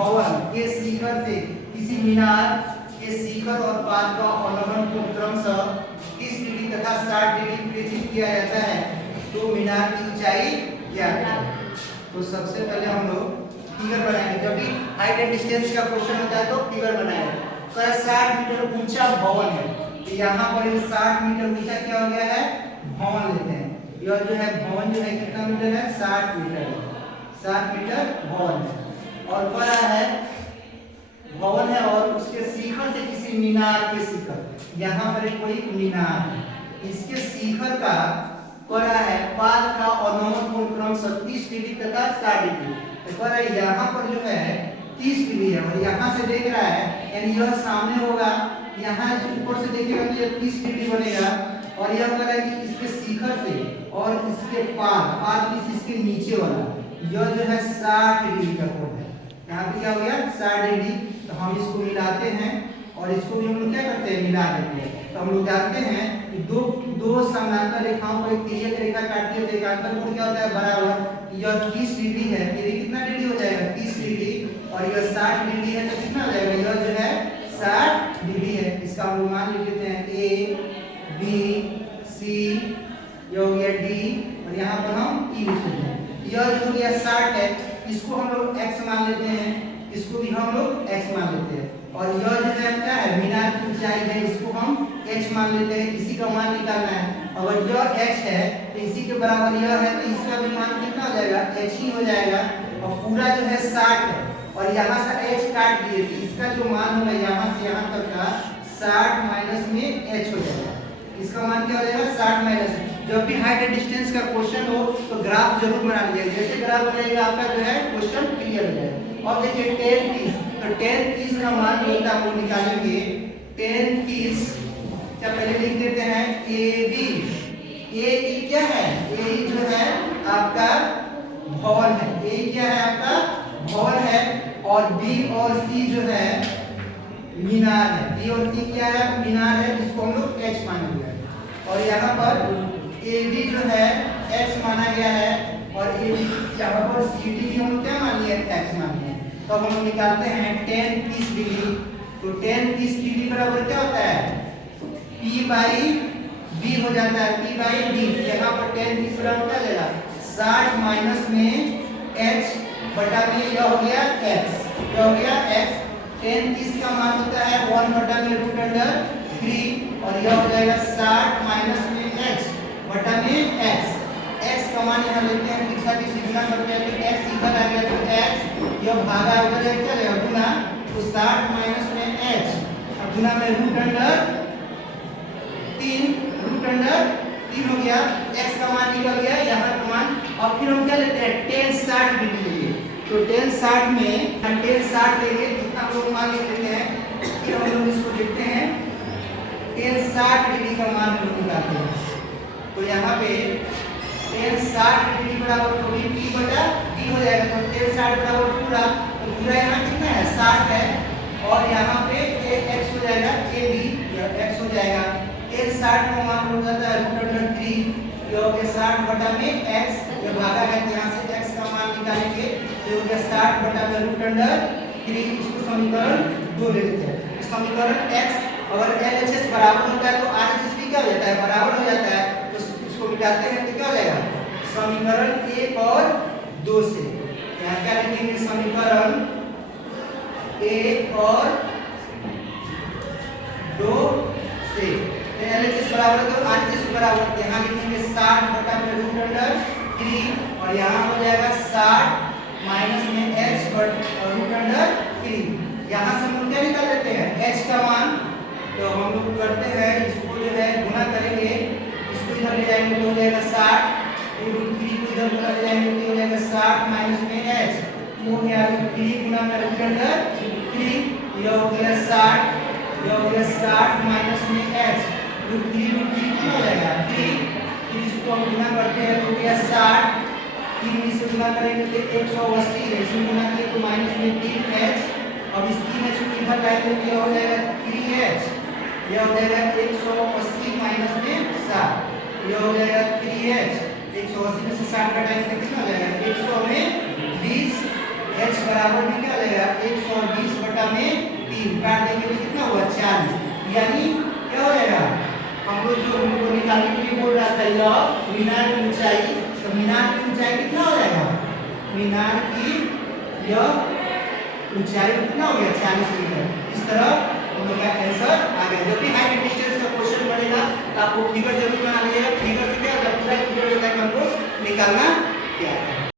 भवन के शिखर से, किसी मीनार के शिखर और पाद का अवलोकन को क्रमशः 30 डिग्री तथा 60 डिग्री प्रेक्षित किया जाता है तो मीनार की ऊंचाई ज्ञात है। तो सबसे पहले हम लोग फिगर बनाएंगे। जब भी हाइट एंड डिस्टेंस का क्वेश्चन होता है तो फिगर बनाएंगे। तो 60 मीटर ऊंचा भवन है, तो यहाँ पर 60 मीटर ऊंचा क्या हो गया है, भवन लेते हैं। यह जो है भवन जो है कितना मीटर है, 60 मीटर है, 60 मीटर भवन है। और बड़ा है भवन है और उसके शिखर से किसी मीनार के शिखर, यहाँ पर कोई मीनार है, इसके शिखर का बड़ा है पाद का अवनमन कोण क्रम 30 डिग्री तथा 60 डिग्री। तो पर यहाँ पर जो है 30 डिग्री है और यहाँ से देख रहा है यानी यह सामने होगा, यहाँ ऊपर से देखेगा तो यह 30 डिग्री बनेगा। और यह कह रहा है कि इसके शिखर से और इसके पाद इसके नीचे वाला यह जो है 60 डिग्री का कोण है। यहाँ पे क्या हो गया 60 डिग्री। तो हम इसको मिलाते हैं और इसको भी हम लोग क्या करते हैं, मिला देते हैं। तो हम लोग जानते हैं कि दो समानांतर रेखाओं को एक तिर्यक रेखा काटती है तो एकांतर कोण क्या होता है, बराबर। यह 30 डिग्री है, ये कितना डिग्री हो जाएगा, 30 डिग्री। और यह 60 डिग्री है तो कितना हो जाएगा, यह जो है 60 डिग्री है। इसका हम लोग मान लेते हैं A B C, यह हो गया D और यहाँ पर हम E लिख लेते हैं। यह जो हो गया 60 है, इसको हम लोग x मान लेते हैं, इसको भी हम लोग x मान लेते हैं। और यह जो है क्या है, मीनार की ऊंचाई है, इसको हम h मान लेते हैं, इसी का मान निकालना है। अगर यह h है तो इसी के बराबर यह है तो इसका भी मान कितना हो जाएगा, h ही हो जाएगा। और पूरा जो है 60 है और यहाँ से h काट दिए तो इसका जो मान होगा यहाँ से यहाँ तक का 60 माइनस में h हो जाएगा। इसका मान क्या हो जाएगा, 60 माइनस। जब भी हाइट एंड डिस्टेंस का क्वेश्चन हो तो ग्राफ जरूर बना लीजिएगा, जैसे ग्राफ बनाइएगा आपका जो है क्वेश्चन क्लियर हो जाएगा। और देखिए 10 30, तो 10 30 का मान जो होता है हम लोग निकालेंगे। 10 30 क्या पहले लिख देते हैं AB। AE क्या है, AE जो है आपका भवन है, AE क्या है आपका भवन है। और B और C जो है मीनार है, B और C क्या है, मीनार है, जिसको हम लोग H मानेंगे। और यहाँ पर AB जो है X माना गया है और AB यहाँ पर CD भी हम लोग क्या मान लिया, X मान लिया। तो हम लोग निकालते हैं 10 30 डिग्री। तो 10 30 डिग्री बराबर क्या होता है, P बाई B हो जाता है, P बाई B। यहाँ पर 10 30 बराबर क्या देगा, 60 माइनस में H बटा में यह हो गया X, यह हो गया X। 10 30 का मान होता है 1 बटा में √3 और यह हो जाएगा 60 माइनस में H बटा में X। X का मान यहाँ लेते हैं, पिछला भी गुना करते हैं तो X इधर आ गया तो X, यह भागा उधर जाके क्या रहेगा गुना, तो 60 माइनस में H और गुना में √3 हो गया। X का मान निकल गया, यहाँ का मान। और फिर हम क्या लेते हैं 10 60 डिग्री लेंगे। तो 10 60 में हम 10 60 लेंगे, जितना हम लोग मान लेते हैं फिर हम लोग इसको देखते हैं 10 60 डिग्री का मान हम लोग निकालते हैं। तो यहाँ पे 10 60 डिग्री बराबर तो भी P बटा D हो जाएगा। तो 10 60 बराबर पूरा, तो पूरा यहाँ कितना है 60 है और यहाँ पे x हो जाएगा AB, यह x हो जाएगा। 10 60 का मान हो जाता है √3, यह हो गया 60 बटा में x, यह भागा है तो यहाँ से x का मान निकालेंगे तो हो गया 60 बटा में √3। इसको समीकरण 2 ले लेते हैं। समीकरण x अगर LHS बराबर होता है तो RHS भी क्या हो जाता है, बराबर हो जाता है। तो इसको मिटाते हैं तो क्या हो जाएगा, समीकरण 1 और 2 से। यहाँ क्या लिखेंगे, समीकरण 1 और 2 से। LHS बराबर है तो RHS बराबर, यहाँ लिखेंगे 60 बटा में √3 और यहाँ हो जाएगा 60 माइनस में H √3। यहाँ से हम क्या निकाल लेते हैं H का मान। तो हम लोग करते हैं इसको जो है गुना करेंगे, इसको इधर ले जाएंगे तो हो जाएगा 60, √3 को इधर गुना ले जाएंगे तो हो जाएगा 60 माइनस में H, तो हो गया √3 गुना में √3, यह हो गया 60, यह हो गया 60 माइनस में H, √3 कितना हो जाएगा 3। फिर इसको हम गुना करते हैं तो हो गया 60, 3 से गुना करेंगे तो 180 है, इसमें गुना किए तो माइनस में 3H। अब इस 3H को इधर लाएंगे तो यह हो जाएगा 3H, यह हो जाएगा 180 माइनस में 60, यह हो जाएगा 3H। 180 में से 60 घटाएंगे तो कितना हो जाएगा 100 में 20, H बराबर में क्या लगेगा 120 बटा में 3 काट देंगे तो कितना हुआ 40, यानी क्या हो जाएगा हम लोग जो हमको निकालने के लिए बोल रहा था यह मीनार की ऊंचाई, तो मीनार की ऊंचाई कितना हो जाएगा, मीनार की यह ऊंचाई कितना हो गया 40 मीटर। इस तरह हम लोग का आंसर आ गया। जब भी हाइट डिस्टेंस का क्वेश्चन बनेगा तो आपको फिगर जरूर बना लीजिएगा, फिगर से क्या होता है पूरा फिगर होता है हमको निकालना